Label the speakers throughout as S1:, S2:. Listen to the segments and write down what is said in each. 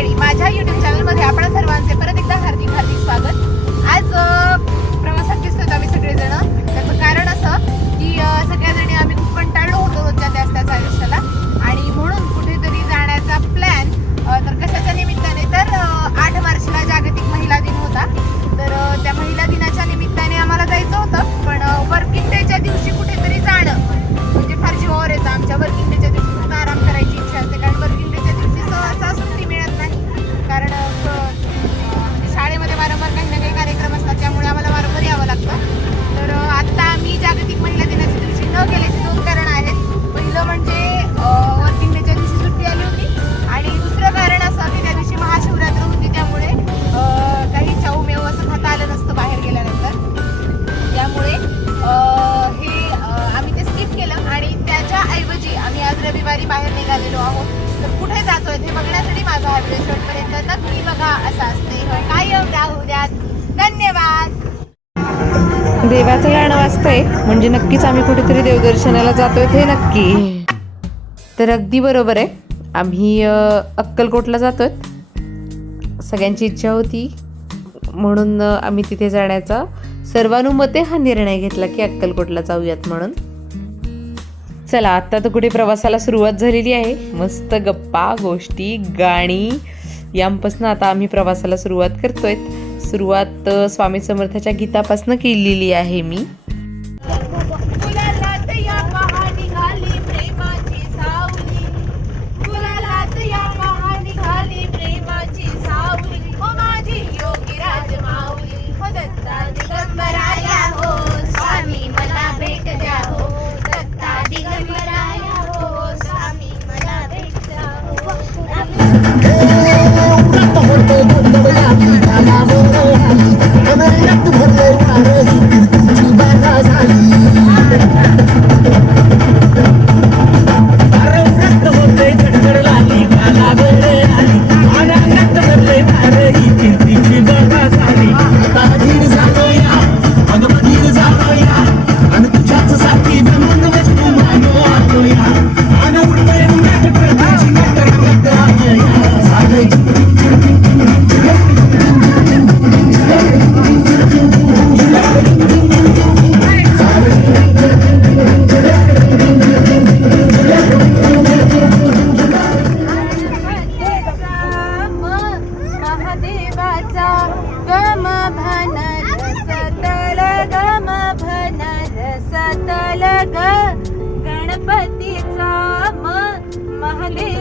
S1: खेळी माझ्या युट्यूब चॅनलमध्ये आपण सर्वांचे परत एकदा हार्दिक हार्दिक स्वागत. आलेलो आहोत. तर कुठे जातोय ते बघण्यासाठी माझा हा व्हिडिओ शेवटपर्यंत नक्की बघा असं असते. काय एवढ्या उद्या धन्यवाद.
S2: देवाचं गाणं वाजतंय म्हणजे नक्कीच आम्ही कुठेतरी देवदर्शनाला जातोय ते नक्की. तर अगदी बरोबर आहे. आम्ही अक्कलकोटला जातोय. सगळ्यांची इच्छा होती. म्हणून आम्ही तिथे जाण्याचा. सर्वानुमते हा निर्णय घेतला की अक्कलकोटला जाऊयात म्हणून. चला आत्ता तर कुठे प्रवासाला सुरुवात झालेली आहे. मस्त गप्पा गोष्टी गाणी. यांपासून आता आम्ही प्रवासाला सुरुवात करतोय. सुरुवात स्वामी समर्थाच्या गीतापासून केलेली आहे मी.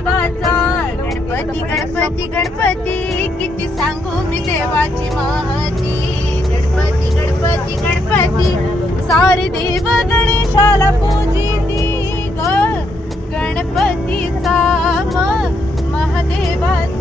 S1: बाप्पाचा गणपती गणपती गणपती. किती सांगू मी देवाची महती. गणपती गणपती गणपती. सारे देव गणेशाला पूजिती. गणपतीचा महादेवाचा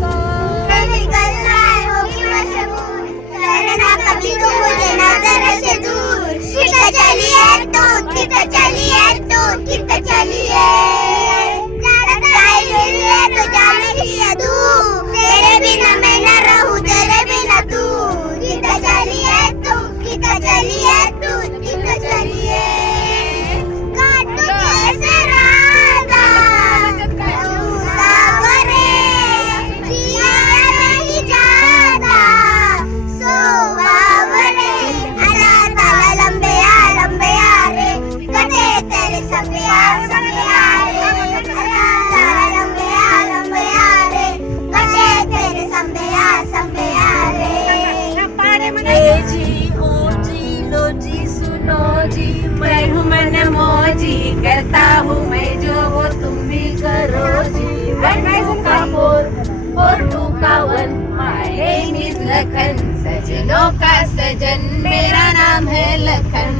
S1: 119 ka 4, 4 to ka 1. My name is Lakhan, सजनों का सजन मेरा नाम है लखन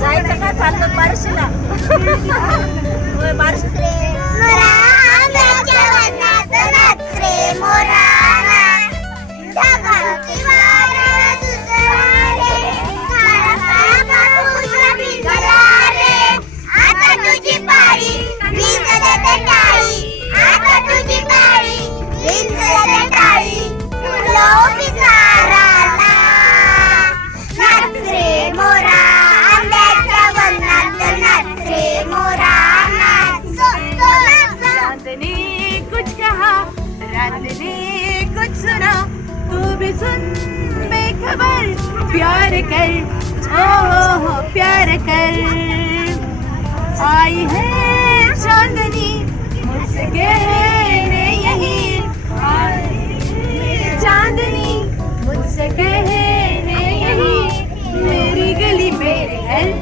S3: जायचं का? चाललं बारशीला बारशी
S1: ने कुछ सुना, तू भी सुन बेखबर प्यार कर। ओ, हो प्यार कर। आई है चांदनी, मुझसे यही। चांदनी, मुझसे कहने यही। मेरी गली मेरे घर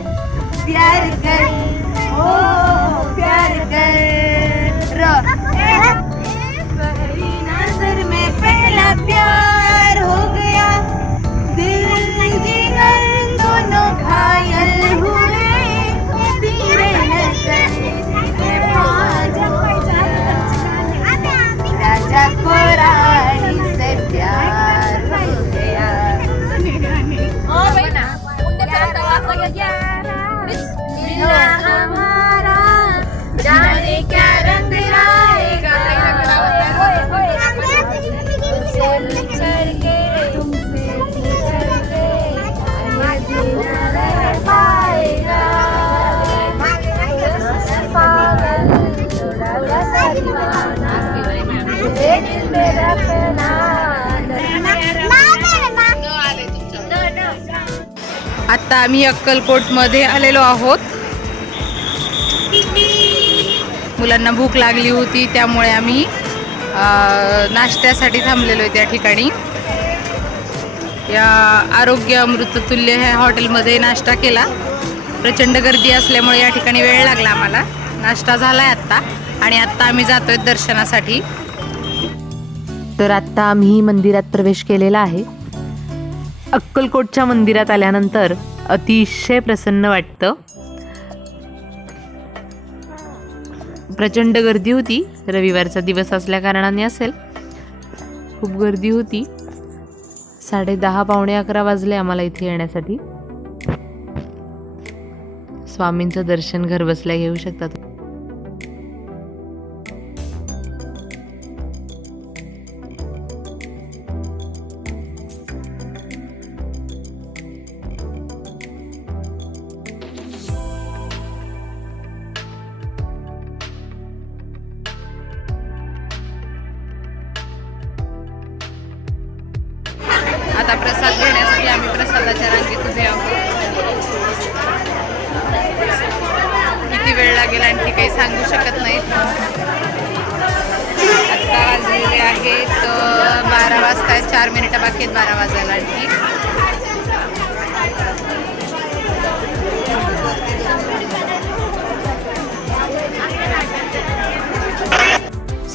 S1: प्यार कर। ओ
S2: आता आम्ही अक्कलकोटमध्ये आलेलो आहोत. मुलांना भूक लागली होती त्यामुळे आम्ही नाश्त्यासाठी थांबलेलो आहे त्या ठिकाणी. या आरोग्य अमृततुल्य ह्या हॉटेलमध्ये नाश्ता केला. प्रचंड गर्दी असल्यामुळे या ठिकाणी वेळ लागला आम्हाला. नाश्ता झालाय आत्ता आणि आत्ता आम्ही जातोय दर्शनासाठी. तर आत्ता आम्ही मंदिरात प्रवेश केलेला आहे. अक्कलकोटच्या मंदिरात आल्यानंतर अतिशय प्रसन्न वाटतं. प्रचंड गर्दी होती. रविवारचा दिवस असल्या कारणाने असेल. खूप गर्दी होती. साडे दहा पावणे अकरा वाजले आम्हाला इथे येण्यासाठी. स्वामींचं दर्शन घर बसल्या घेऊ शकतात आता प्रसाद घेण्यासाठी आम्ही प्रसादाच्या रांगेत उभे आहोत. किती वेळ लागेल आणखी काही सांगू शकत नाही आता वाजलेले आहेत बारा वाजता चार मिनिटं बाकी आहेत बारा वाजायला आणखी.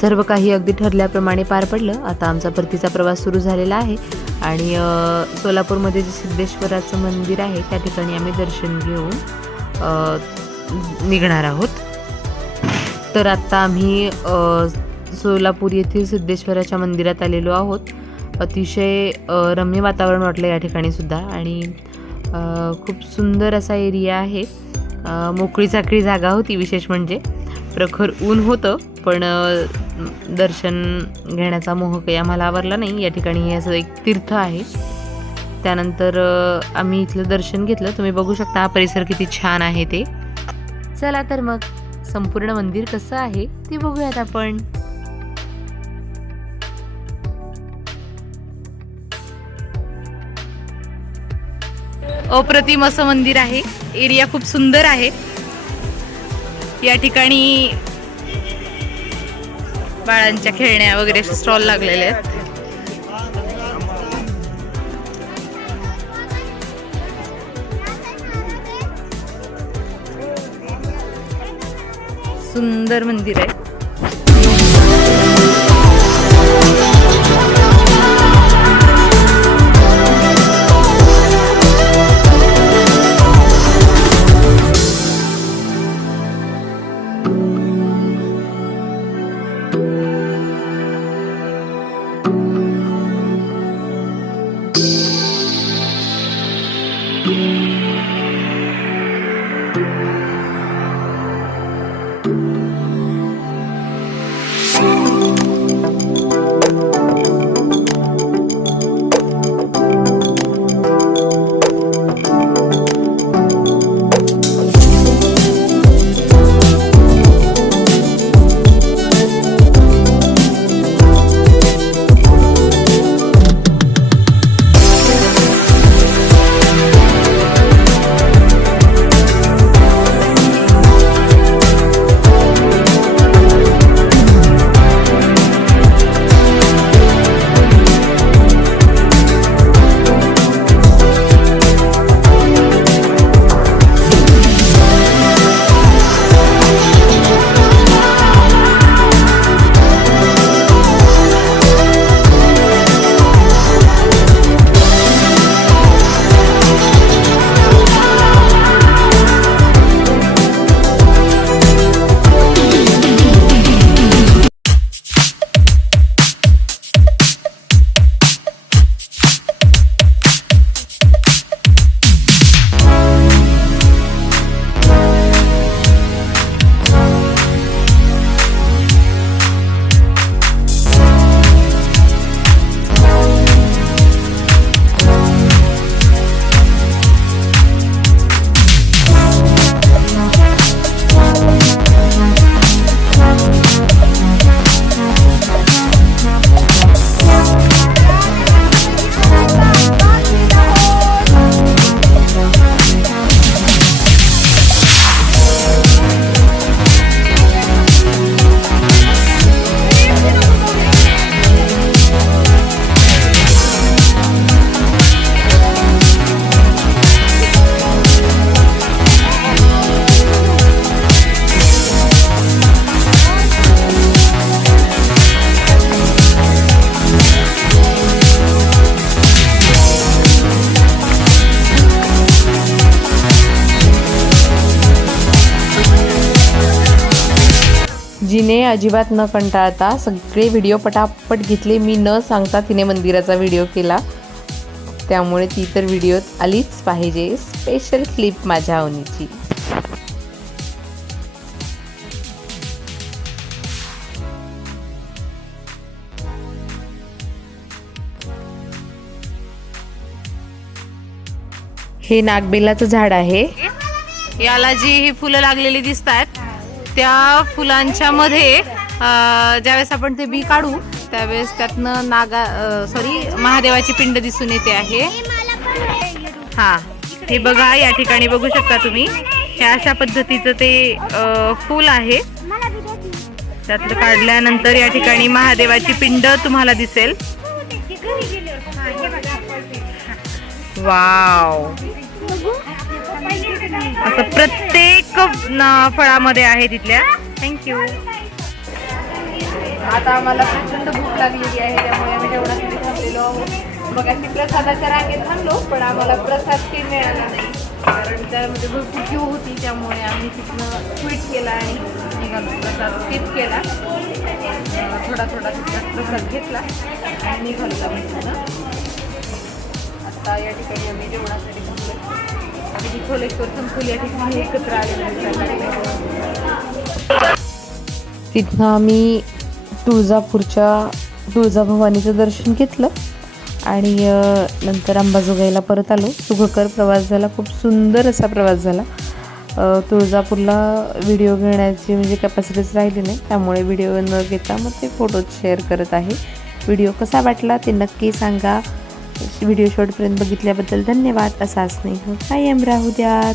S2: सर्व काही अगदी ठरल्याप्रमाणे पार पडलं. आता आमचा परतीचा प्रवास सुरू झालेला आहे. आणि सोलापूरमध्ये जे सिद्धेश्वराचं मंदिर आहे त्या ठिकाणी आम्ही दर्शन घेऊन निघणार आहोत. तर आत्ता आम्ही सोलापूर येथील सिद्धेश्वराच्या मंदिरात आलेलो आहोत. अतिशय रम्य वातावरण वाटलं या ठिकाणी सुद्धा आणि खूप सुंदर असा एरिया आहे. मोकळी चाकळी जागा होती विशेष म्हणजे. प्रखर ऊन होतं पण दर्शन घेण्याचा मोह काही आम्हाला आवरला नाही. या ठिकाणी हे असं एक तीर्थ आहे. त्यानंतर आम्ही इथलं दर्शन घेतलं. तुम्ही बघू शकता हा परिसर किती छान आहे ते. चला तर मग संपूर्ण मंदिर कसं आहे ते बघूयात आपण. अप्रतिम असं मंदिर आहे. एरिया खूप सुंदर आहे. या ठिकाणी बाळांच्या खेळण्या वगैरे स्टॉल लागलेले आहेत. सुंदर मंदिर आहे. अजिबात न कंटाळता सगळे व्हिडिओ पटापट घेतले. मी न सांगता तिने मंदिराचा व्हिडिओ केला. त्यामुळे ती तर व्हिडिओत आलीच पाहिजे. स्पेशल क्लिप माझ्या अवनीची हे नागबेलाचं झाड आहे. याला जी ही फुलं लागलेली दिसतात त्या फुलांच्या मध्ये ज्यावेळेस आपण ते बी काढू त्यावेळेस त्यातनं नागा सॉरी महादेवाची पिंड दिसून येते आहे. हा हे बघा या ठिकाणी बघू शकता तुम्ही. हे अशा पद्धतीचं ते फूल आहे. त्यातलं काढल्यानंतर या ठिकाणी महादेवाची पिंड तुम्हाला दिसेल. वाव. असं प्रत्येक फळामध्ये आहे तिथल्या. थँक्यू आता आम्हाला प्रचंड भूक लागलेली आहे त्यामुळे आम्ही जेवणासाठी थांबलेलो आहोत. मग अशी प्रसादाच्या रांगेत थांबलो पण आम्हाला प्रसाद काही मिळाला नाही. कारण त्यामध्ये भरपूर क्यू होती त्यामुळे आम्ही तिथनं ट्विट केला आणि निघालो. प्रसाद स्किप केला. थोडा थोडा तिथला प्रसाद घेतला आणि निघालो आम्ही आता या ठिकाणी आम्ही जेवणासाठी आम्ही विठोलेश्वर संकुल या ठिकाणी एकत्र आलेलो तिथनं आम्ही तुळजापूरच्या तुळजाभवानीचं दर्शन घेतलं आणि नंतर अंबाजोगाईला परत आलो. सुखकर प्रवास झाला. खूप सुंदर असा प्रवास झाला. तुळजापूरला व्हिडिओ घेण्याची म्हणजे कॅपॅसिटीच राहिली नाही. त्यामुळे व्हिडिओ न घेता मग ते फोटोज शेअर करत आहे. व्हिडिओ कसा वाटला ते नक्की सांगा. व्हिडिओ शॉर्टपर्यंत बघितल्याबद्दल धन्यवाद. असाच नाही कायम राहू द्यात.